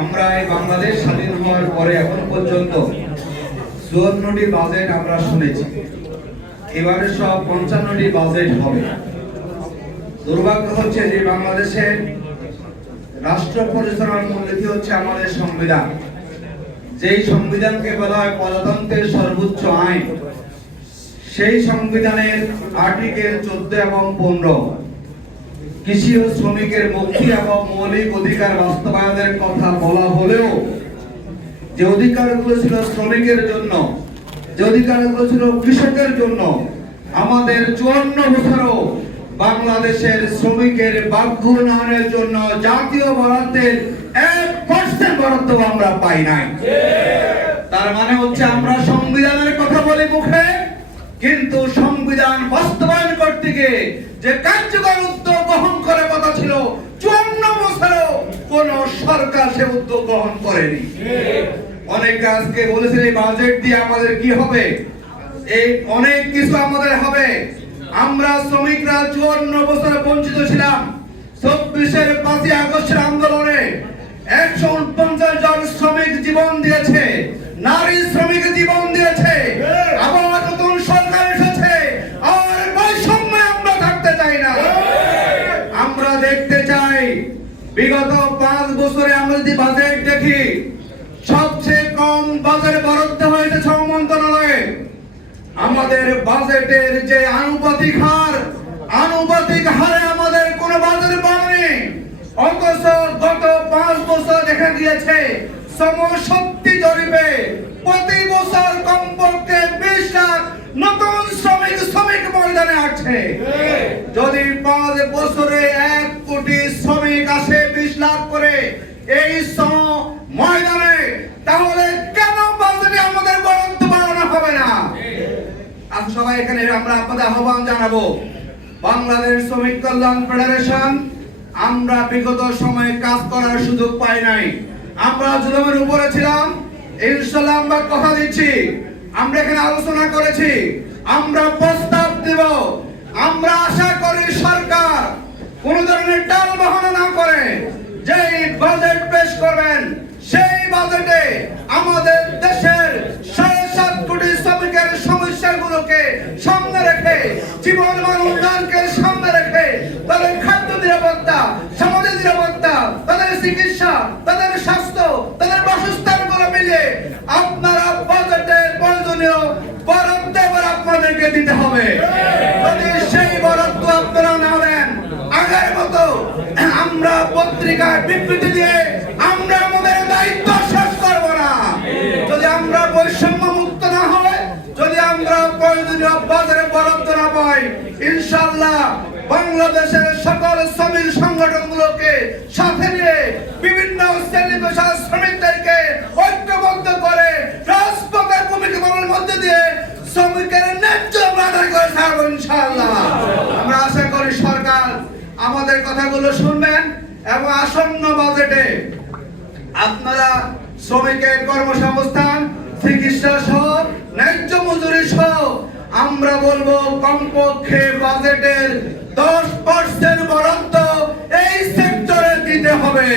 আমরা এই বাংলাদেশ স্বাধীন হওয়ার পরে এখন পর্যন্ত 54টি বাজেট আমরা শুনেছি। এবারে সব 55টি বাজেট হবে। দুর্ভাগ্য হচ্ছে যে বাংলাদেশের রাষ্ট্র পরিচালনার মূলনীতি হচ্ছে আমাদের সংবিধান। যেই সংবিধানকে বলা হয় প্রজাতন্ত্রের সর্বোচ্চ আইন, সেই সংবিধানের আর্টিকেল 14 এবং 15 কৃষি ও শ্রমিকের মুক্তি এবং মৌলিক অধিকার বাস্তবায়নের কথা বলা হলেও যে অধিকারগুলো ছিল শ্রমিকের জন্য, যে অধিকারগুলো ছিল কৃষকের জন্য, আমাদের 54 বছরও বাংলাদেশের শ্রমিকের বাক্য উন্নয়নের জন্য জাতীয় বরাদ্দের 1% বরাদ্দ আমরা পাই নাই। তার মানে হচ্ছে আমরা সংবিধানের কথা বলি মুখে, কিন্তু সংবিধান বাস্তবায়ন করতে গিয়ে যে কার্যকর উদ্যোগ গ্রহণ করার কথা ছিল 54 বছরেও কোন সরকার সে উদ্যোগ গ্রহণ করেনি। অনেকে আজকে বলেছেন এই বাজেট দিয়ে আমাদের কি হবে, এই অনেক কিছু আমাদের হবে। আমরা শ্রমিকরা 54 বছরে বঞ্চিত ছিলাম। 24-এর 5ই আগস্টের আন্দোলনে 149 জন শ্রমিক জীবন দিয়েছে, নারী শ্রমিক জীবন দিয়েছে। আবার নতুন সরকার এসেছে, আর বৈষম্যে আমরা থাকতে চাই না। আমরা দেখতে চাই বিগত 5 বছরে আমরা যদি বাজেট দেখি, সবচেয়ে কম বাজেট বরাদ্দ হয়েছে শ্রম মন্ত্রণালয়ে। আমাদের বাজেটের যে আনুপাতিক হারে আমাদের কোন বাজেট বাড়েনি। অথচ গত 5 বছর দেখা গিয়েছে শ্রমশক্তি জরিপে প্রতি বছর কমপক্ষে 20 লাখ নতুন শ্রমিক ময়দানে আসছে। যদি 5 বছরে 1 কোটি শ্রমিক আসে 20 লাখ করে এই ময়দানে, তাহলে কেন বাজেটে আমাদের বরাদ্দ বাড়ানো হবে না? আজ সবাই এখানে আমরা আপনাদের আহ্বান জানাবো, বাংলাদেশ শ্রমিক কল্যাণ ফেডারেশন আমরা বিগত সময়ে কাজ করার সুযোগ পাই নাই। আমরা জুলুমের উপরে ছিলাম। ইনশাআল্লাহ আমরা কথা দিচ্ছি, আমরা এখানে আলোচনা করেছি, আমরা প্রস্তাব দেব। আমরা আশা করি সরকার কোন ধরনের টাল বাহানা না করে যেই বাজেট পেশ করবেন, সেই বাজেটে আমাদের দেশের 7.5 কোটি শ্রমিকের সমস্যাগুলোকে সামনে রেখে, জীবনমান উন্নয়নকে সামনে রেখে, তাদের খাদ্য নিরাপত্তা, সামাজিক নিরাপত্তা, তাদের চিকিৎসা, তাদের স্বাস্থ্য, তাদের বাসস্থানগুলো মিলিয়ে আপনারা বাজেটের প্রয়োজনীয় বরাদ্দ এবার আপনাদেরকে দিতে হবে। যদি সেই বরাদ্দ আপনারা না দেন, আগের মতো আমরা পত্রিকায় বিবৃতি দিয়ে আমরা আমাদের দায়িত্ব শেষ করব না। যদি আমরা বৈষম্য মুক্ত না হয়, যদি আমরা প্রয়োজনীয় বাজারে বরাদ্দ না পাই, ইনশাআল্লাহ বাংলাদেশের সকল শ্রমিক সংগঠনগুলোকে সাথে নিয়ে বিভিন্ন শ্রেণী পেশার শ্রমিকদেরকে ঐক্যবদ্ধ করে রাজপথের ভূমিকা পালনের মধ্যে দিয়ে শ্রমিকের ন্যায্য আদায় করে ছাড়ব ইনশাআল্লাহ। আমরা আশা করি সরকার আমাদের কথাগুলো শুনবেন এবং আসন্ন বাজেটে আপনারা শ্রমিকের কর্মসংস্থান, চিকিৎসা সহ, ন্যায্য মজুরি সহ আমরা বলবো কমপক্ষে বাজেটের 10% বরাদ্দ এই সেক্টরে দিতে হবে।